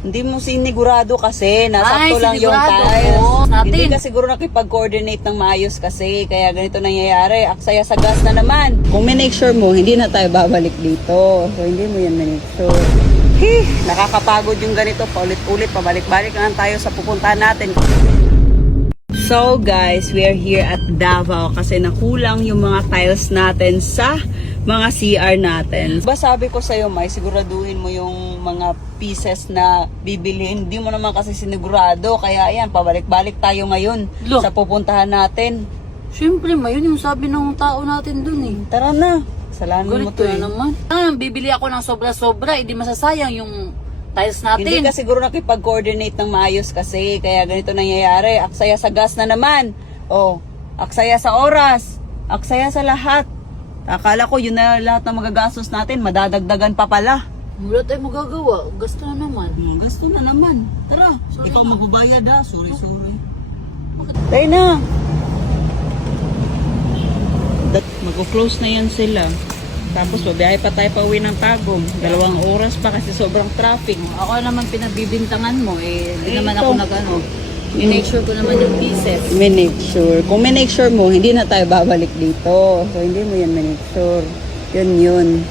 Hindi mo sinigurado kasi, nasakto Ay, lang yung sinigurado tiles. ko. Natin. Hindi ka siguro nakipag-coordinate ng maayos kasi, kaya ganito nangyayari. Aksaya sa gas na naman. Kung make sure mo, hindi na tayo babalik dito. So, hindi mo yan make sure. Nakakapagod yung ganito, paulit-ulit, pabalik-balik lang tayo sa pupuntahan natin. So guys, we are here at Davao kasi nakulang yung mga tiles natin sa mga CR natin. Ba sabi ko sa'yo, May, siguraduhin mo yung mga pieces na bibilhin. Hindi mo naman kasi sinigurado. Kaya yan, pabalik-balik tayo ngayon Look. sa pupuntahan natin. Siyempre, yun yung sabi ng tao natin dun eh. Tara na. Salanan mo to Ganito eh. na naman. Bibili ako ng sobra-sobra, hindi masasayang yung tiles natin. Hindi ka siguro nakipag-coordinate ng maayos kasi, kaya ganito nangyayari. Aksaya sa gas na naman. Oh, aksaya sa oras. Aksaya sa lahat. Akala ko yun na lahat ng magagastos natin, madadagdagan pa pala. Wala tayong magagawa. Gasto na naman. Gasto na naman. Tara, Sorry ikaw na. magbabayad ha. Sorry. Tayo na. Mag-close na yan sila. Tapos babiyahe pa tayo pa uwi ng Tagum. 2 oras pa kasi sobrang traffic. Ako naman pinagbibintangan mo hindi naman ito. ako i-make sure ko naman yung pieces. Make sure. Kung make sure mo, hindi na tayo babalik dito. So, hindi mo yan make sure. Yun.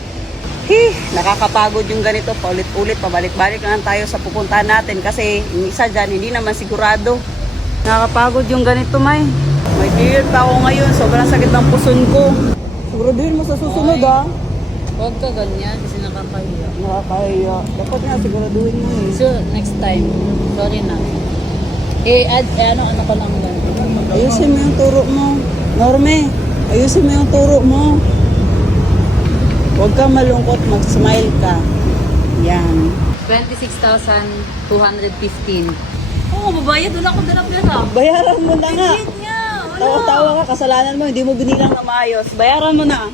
Nakakapagod yung ganito. Paulit-ulit, pabalik-balik lang tayo sa pupuntahan natin. Kasi yung isa dyan, hindi naman sigurado. Nakakapagod yung ganito, May. May period pa ako ngayon. Sobrang sakit ng puson ko. Siguraduhin mo sa susunod, ha? Huwag ka ganyan kasi nakakahiya. Nakakahiya. Dapat nga, siguraduhin mo eh. So, next time. Sorry na. Ano ka lang lang. Ayusin mo yung turo mo. Norme, ayusin mo yung turo mo. Huwag ka malungkot, mag-smile ka. Yan. 26,215. Oo, babayad. Wala akong dala-pera. Bayaran mo na nga. Hindi niya. Wala. Tawa-tawa ka, kasalanan mo, hindi mo binilang na maayos. Bayaran mo na.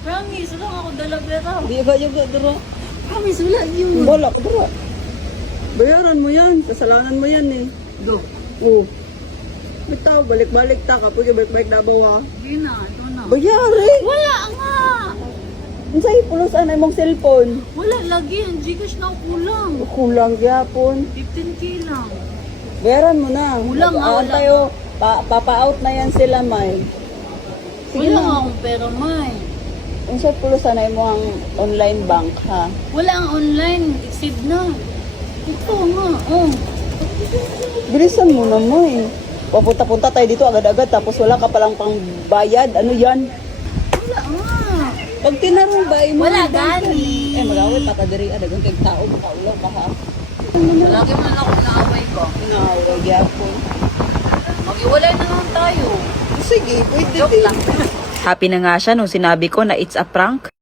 Promise, wala akong dala-pera. Hindi ba yung duro? Promise, wala yun. Wala ka duro. Bayaran mo yan. Kasalanan mo yan eh. Go. Oo. Bitaw, balik-balik ta. Kapag balik-balik na bawa. Hindi na. Ito na. Bayarin! Wala nga. Ang sa'yo, pulusan ay mong cellphone. Wala lagi. Ang Gcash na kulang. Kulang gyapon. 15K lang. Bayaran mo na. Kulang nga, wala. Tayo, papa-out na yan sila, May. Sige Wala nga na. akong pera, May. Ang sa pulusan ay mo ang online bank, ha? Wala ang online. Exceed na. Ito nga. Oh. Bilisan mo na, May. Papunta-punta tayo dito agad-agad tapos wala ka palang pang bayad. Ano yan? Wala nga. Pag tinarong ba, Wala gani. mag-away patadiri. Adagang kay tao, makaulaw ka, ha? Lagi mo na ako naaway ko. Inaaway gyapon. Mag-iwalay na lang tayo. Sige, pwede Joke din. lang. Happy na nga siya nung sinabi ko na it's a prank.